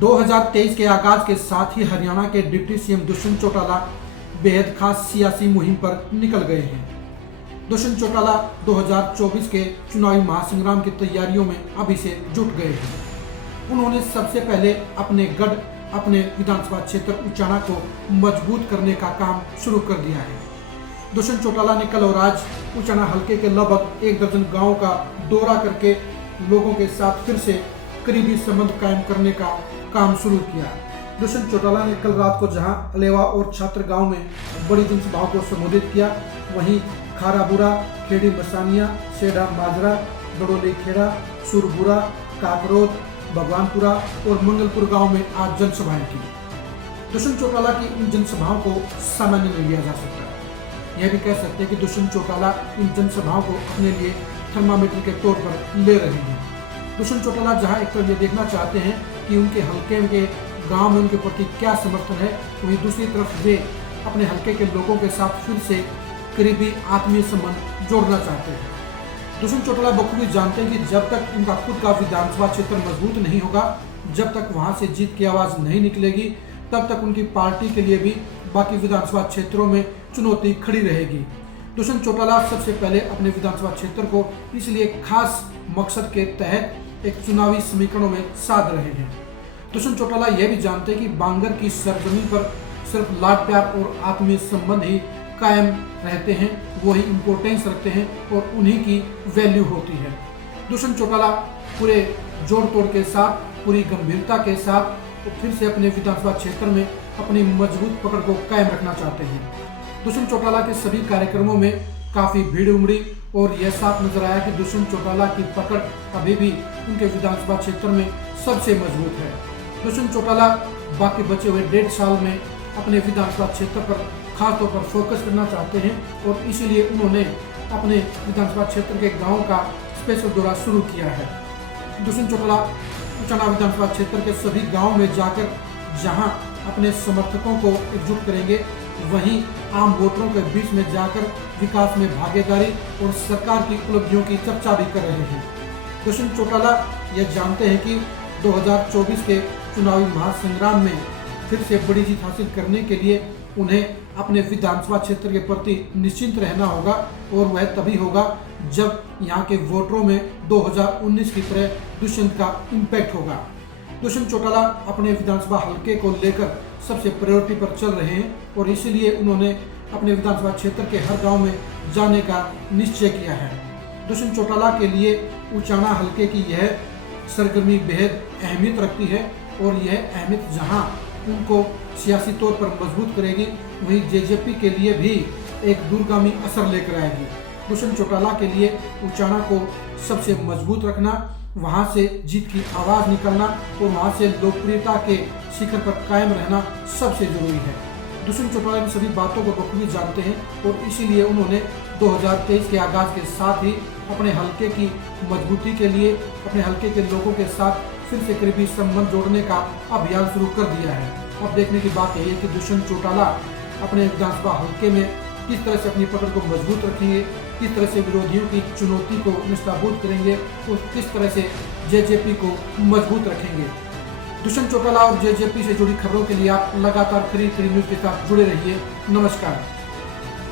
2023 के आगाज के साथ ही हरियाणा के डिप्टी सीएम दुष्यंत चौटाला बेहद खास सियासी मुहिम पर निकल गए हैं। दुष्यंत चौटाला 2024 के चुनावी महासंग्राम की तैयारियों में अभी से जुट गए हैं। उन्होंने सबसे पहले अपने गढ़ अपने विधानसभा क्षेत्र उचाना को मजबूत करने का काम शुरू कर दिया है। दुष्यंत चौटाला ने कल और आज उचाना हलके के लगभग 1 दर्जन गाँव का दौरा करके लोगों के साथ फिर से करीबी संबंध कायम करने का काम शुरू किया। दुष्यंत चौटाला ने कल रात को जहां अलेवा और छात्र गांव में बड़ी जनसभाओं को संबोधित किया, वहीं खाराबुरा, खेड़ी मसानिया, सेढ़ा माजरा, बड़ोली खेड़ा, सुरबुरा, काकरोद, भगवानपुरा और मंगलपुर गांव में आज जनसभाएं की। दुष्यंत चौटाला की इन जनसभाओं को सामान्य नहीं लिया जा सकता। यह भी कह सकते हैं कि दुष्यंत चौटाला इन जनसभाओं को अपने लिए थर्मामीटर के तौर पर ले रहे हैं। दुष्यंत चौटाला जहां एक तरफ ये देखना चाहते हैं कि उनके हलके के गांव में उनके प्रति क्या समर्थन है, वहीं दूसरी तरफ वे अपने हलके के लोगों के साथ फिर से करीबी आत्मीय संबंध जोड़ना चाहते हैं। दुष्यंत चौटाला बखूबी जानते हैं कि जब तक उनका खुद का विधानसभा क्षेत्र मजबूत नहीं होगा, जब तक वहां से जीत की आवाज नहीं निकलेगी, तब तक उनकी पार्टी के लिए भी बाकी विधानसभा क्षेत्रों में चुनौती खड़ी रहेगी। दुष्यंत चौटाला सबसे पहले अपने विधानसभा क्षेत्र को इसलिए खास मकसद के तहत एक चुनावी समीकरणों में साध रहे हैं। दुष्यंत चौटाला यह भी जानते हैं कि बांगर की सरजमीन पर सिर्फ लाड प्यार और आत्मीय संबंध ही कायम रहते हैं, वही इम्पोर्टेंस रखते हैं और उन्हीं की वैल्यू होती है। दुष्यंत चौटाला पूरे जोड़ तोड़ के साथ, पूरी गंभीरता के साथ तो फिर से अपने विधानसभा क्षेत्र में अपनी मजबूत पकड़ को कायम रखना चाहते हैं। दुष्यंत चौटाला के सभी कार्यक्रमों में काफी भीड़ उमड़ी और यह साफ नजर आया कि दुष्यंत चौटाला की पकड़ अभी भी उनके विधानसभा क्षेत्र में सबसे मजबूत है। दुष्यंत चौटाला बाकी बचे हुए 1.5 साल में अपने विधानसभा क्षेत्र पर खासतौर पर फोकस करना चाहते हैं और इसीलिए उन्होंने अपने विधानसभा क्षेत्र के गाँव का स्पेशल दौरा शुरू किया है। दुष्यंत चौटाला उचाना विधानसभा क्षेत्र के सभी गाँव में जाकर जहाँ अपने समर्थकों को एकजुट करेंगे, वहीं आम वोटरों के बीच में जाकर विकास में भागीदारी और सरकार की उपलब्धियों की चर्चा भी कर रहे हैं। दुष्यंत चौटाला यह जानते हैं कि 2024 के चुनावी महासंग्राम में फिर से बड़ी जीत हासिल करने के लिए उन्हें अपने विधानसभा क्षेत्र के प्रति निश्चिंत रहना होगा और वह तभी होगा जब यहाँ के वोटरों में 2019 की तरह दुष्यंत का इम्पैक्ट होगा। दुष्यंत चौटाला अपने विधानसभा हलके को लेकर सबसे प्रायोरिटी पर चल रहे हैं और इसीलिए उन्होंने अपने विधानसभा क्षेत्र के हर गांव में जाने का निश्चय किया है। दुष्यंत चौटाला के लिए उचाना हलके की यह सरगर्मी बेहद अहमियत रखती है और यह अहमियत जहां उनको सियासी तौर पर मजबूत करेगी, वहीं जेजेपी के लिए भी एक दूरगामी असर लेकर आएगी। दुष्यंत चौटाला के लिए उचाना को सबसे मजबूत रखना, वहां से जीत की आवाज निकलना और वहां से लोकप्रियता के शिखर पर कायम रहना सबसे जरूरी है। दुष्यंत चौटाला इन सभी बातों को बखूबी जानते हैं और इसीलिए उन्होंने 2023 के आगाज के साथ ही अपने हलके की मजबूती के लिए अपने हलके के लोगों के साथ फिर से करीबी संबंध जोड़ने का अभियान शुरू कर दिया है। अब देखने की बात यही है कि दुष्यंत चौटाला अपने विधानसभा हलके में किस तरह से अपनी पकड़ को मजबूत रखेंगे, किस तरह से विरोधियों की चुनौती को निस्ताबूद करेंगे और किस तरह से जेजेपी को मजबूत रखेंगे। दुष्यंत चौटाला और जेजेपी से जुड़ी खबरों के लिए आप लगातार खरीद न्यूज़ के साथ जुड़े रहिए। नमस्कार।